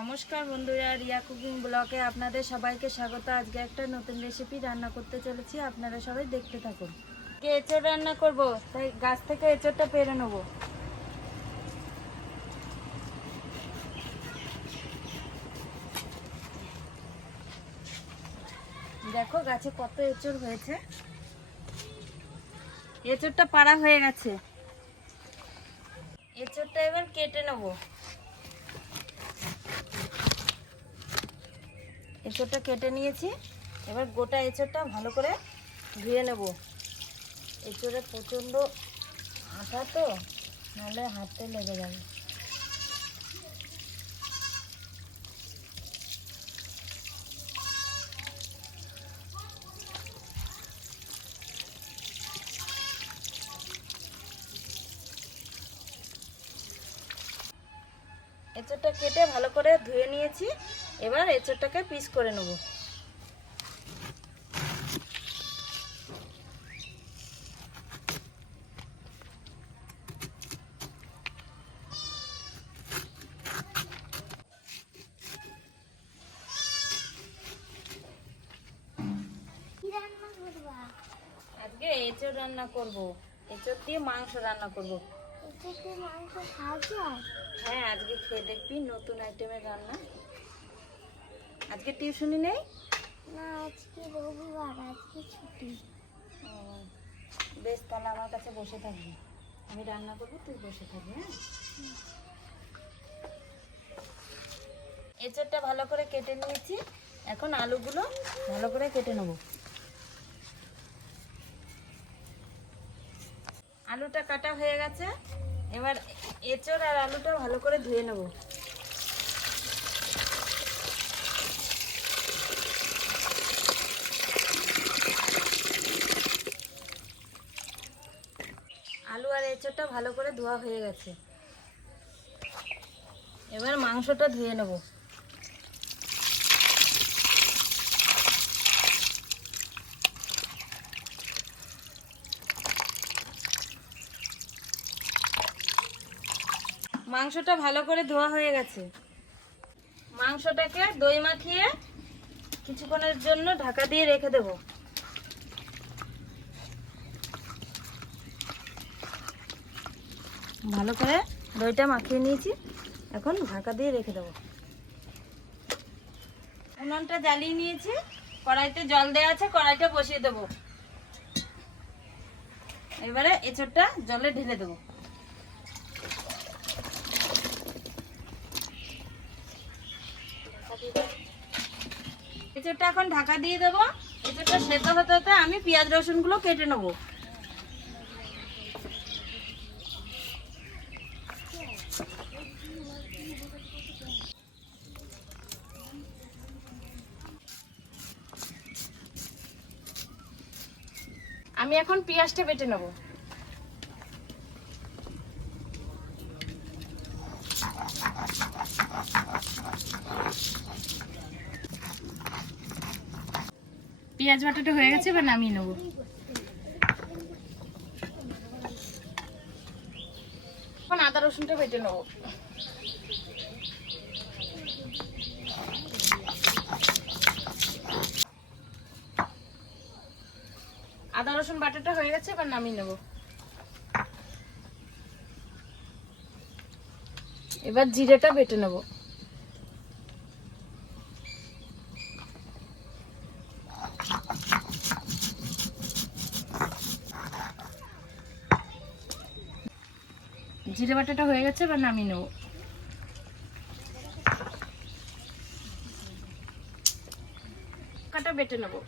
নমস্কার বন্ধুরা, রিয়া কুকিং ব্লগে আপনাদের সবাইকে স্বাগত। আজকে একটা নতুন রেসিপি রান্না করতে চলেছি, আপনারা সবাই দেখতে থাকুন। এঁচড় রান্না করব, তাই গাছ থেকে এঁচড়টা পেরে নেব। দেখো গাছে কত এঁচড় হয়েছে। এঁচড়টা পাড়া হয়ে গেছে, এঁচড়টা এবার কেটে নেব। এঁচড়টা কেটে নিয়েছি, এবার গোটা এঁচড়টা ভালো করে ধুয়ে নেব। এঁচড়ে প্রচণ্ড আঠা তো, নাহলে হাতে লেগে যাবে। এঁচড়টা কেটে ভালো করে ধুয়ে নিয়েছি, এবার এঁচড়টাকে পিস করে নেব। আজকে এঁচড় রান্না করব, এঁচড় দিয়ে মাংস রান্না করব। মাংস খাওয়া যায়? হ্যাঁ, আজকে খেয়ে দেখবি, নতুন আইটেমের রান্না। আজকে টিউশনি নেই? না, আজকে রবিবার, আজকে ছুটি। বেশ, তাহলে আমার কাছে বসে থাকবি, আমি রান্না করবো, তুই বসে থাকবি। হ্যাঁ, এঁচড়টা ভালো করে কেটে নিয়েছি, এখন আলুগুলো ভালো করে কেটে নেব। আলুটা কাটা হয়ে গেছে, এবার এঁচড় আর আলুটা ভালো করে ধুয়ে নেব। আলু আর এঁচড়টা ভালো করে ধোয়া হয়ে গেছে, এবার মাংসটা ধুয়ে নেব। মাংসটা ভালো করে ধোয়া হয়ে গেছে, মাংসটাকে দই মাখিয়ে কিছুক্ষণের জন্য ঢাকা দিয়ে রেখে দেব। ভালো করে দইটা মাখিয়ে নিয়েছি, এখন ঢাকা দিয়ে রেখে দেব। উনুনটা জ্বালিয়ে নিয়েছি, কড়াইতে জল দেওয়া আছে, কড়াইটা বসিয়ে দেব। এবারে এঁচড়টা জলে ঢেলে দেবো। এঁচড়টা এখন ঢাকা দিয়ে দেবো। এঁচড়টা সেদ্ধ হতে হতে আমি পেঁয়াজ রসুনগুলো কেটে নেবো। আমি এখন পেঁয়াজটা বেটে নেবো। পেঁয়াজ বাটাটা হয়ে গেছে, এবার নামিয়ে নেবো। এখন আদা রসুনটা বেটে নেবো। আদা রসুন বাটাটা হয়ে গেছে, এবার নামিয়ে নেবো। এবার জিরেটা বেটে নেবো। জিরে বাটাটা হয়ে গেছে, এবার নামিয়ে নেবো। কাটা বেটে নেবো।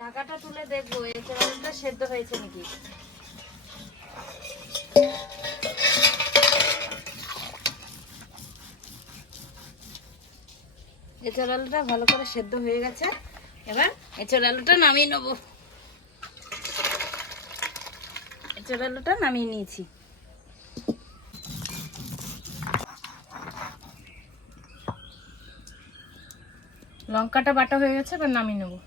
ঢাকাটা তুলে দেখবো এঁচড়টা সেদ্ধ হয়েছে নাকি। এঁচড় আলুটা ভালো করে সেদ্ধ হয়ে গেছে, এবার এঁচড় আলুটা নামিয়ে নেবো। এঁচড় আলুটা নামিয়ে নিয়েছি। লঙ্কাটা বাটা হয়ে গেছে, এবার নামিয়ে নেবো।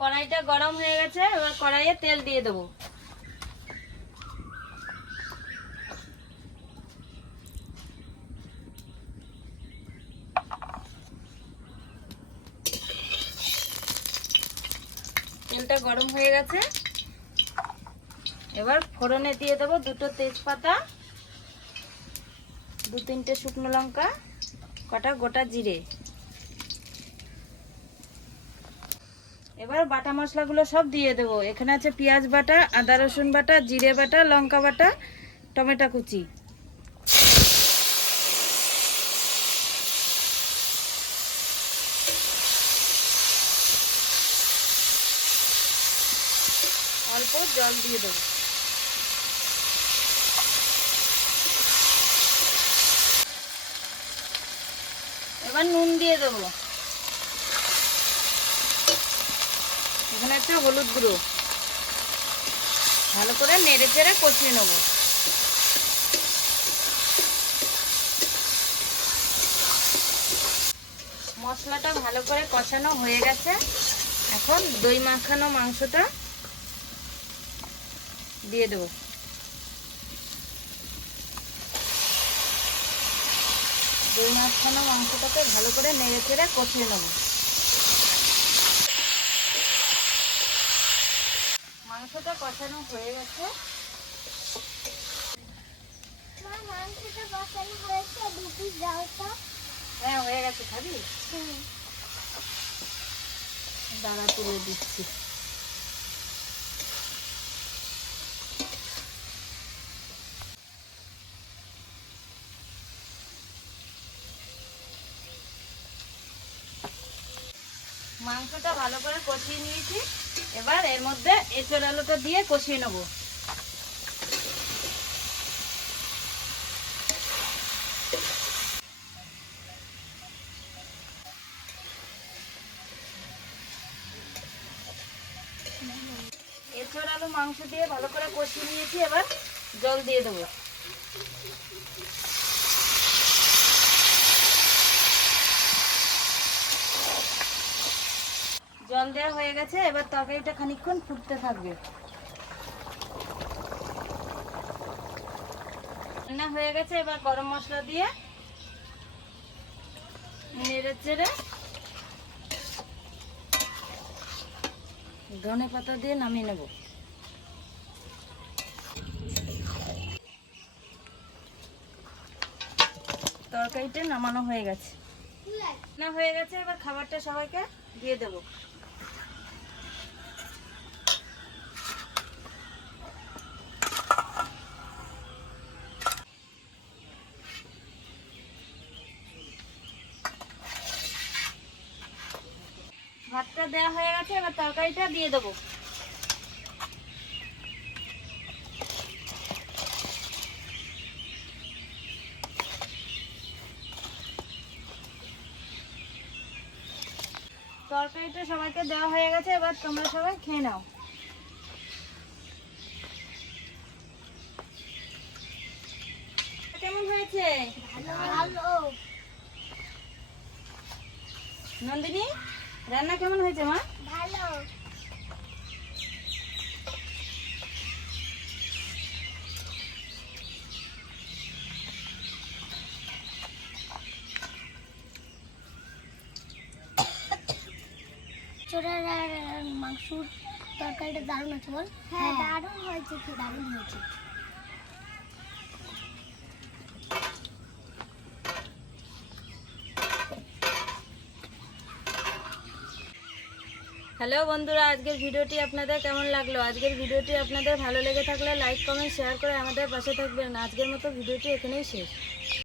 কড়াইটা গরম হয়ে গেছে, এবার কড়াইয়ে তেল দিয়ে দেবো। তেলটা গরম হয়ে গেছে, এবার ফোড়নে দিয়ে দেবো 2টো তেজপাতা, 2-3টে শুকনো লঙ্কা, কটা গোটা জিরে। এবার বাটা মশলাগুলো সব দিয়ে দেবো। এখানে আছে পেঁয়াজ বাটা, আদা রসুন বাটা, জিরে বাটা, লঙ্কা বাটা, টমেটো কুচি। অল্প জল দিয়ে দেবো। এবার নুন দিয়ে দেবো। এখানে একটা হলুদ গুঁড়ো, ভালো করে নেড়ে চেড়ে কষিয়ে নেব। মশলাটা ভালো করে কষানো হয়ে গেছে, এখন দই মাখানো মাংসটা দিয়ে দেবো। দই মাখানো মাংসটাকে ভালো করে নেড়ে চেড়ে কষিয়ে নেব। মাংসটা কষানো হয়ে গেছে। মাংসটা বসানো হয়েছে, 2 পিস দাও তো। হ্যাঁ হয়ে গেছে, খাবি? হুম। দাঁড়া তুলে দিচ্ছি। মাংসটা ভালো করে কষিয়ে নিয়েছি, এবার এর মধ্যে এঁচোড় আলুটা দিয়ে কষিয়ে নেব। এঁচোড় আলু মাংস দিয়ে ভালো করে কষিয়ে নিয়েছি, এবার জল দিয়ে দেবো। জল দেওয়া হয়ে গেছে, এবার তরকারিটা খানিকক্ষণ ফুটতে থাকবে। রান্না হয়ে গেছে, এবার গরম মশলা দিয়ে নেড়ে চেড়ে ধনে পাতা দিয়ে নামিয়ে নেব। তরকারিটা নামানো হয়ে গেছে। না হয়ে গেছে, এবার খাবারটা সবাইকে দিয়ে দেবো। ভাতটা দেওয়া হয়ে গেছে, এবার তরকারিটা দিয়ে দেবো। তরকারিটা সবাইকে দেওয়া হয়ে গেছে, এবার তোমরা সবাই খেয়ে নাও। কেমন হয়েছে? ভালো। নন্দিনী, রান্না কেমন হয়েছে মা? ভালো। চোরার আর মাংসর তরকারিটা দারুণ আছে বল। হ্যাঁ দারুণ হয়েছে, খুব দারুণ হয়েছে। হ্যালো বন্ধুরা, আজকের ভিডিওটি আপনাদের কেমন লাগলো? আজকের ভিডিওটি আপনাদের ভালো লেগে থাকলে লাইক কমেন্ট শেয়ার করে আমাদের পাশে থাকবেন। আজকের মতো ভিডিওটি এখানেই শেষ।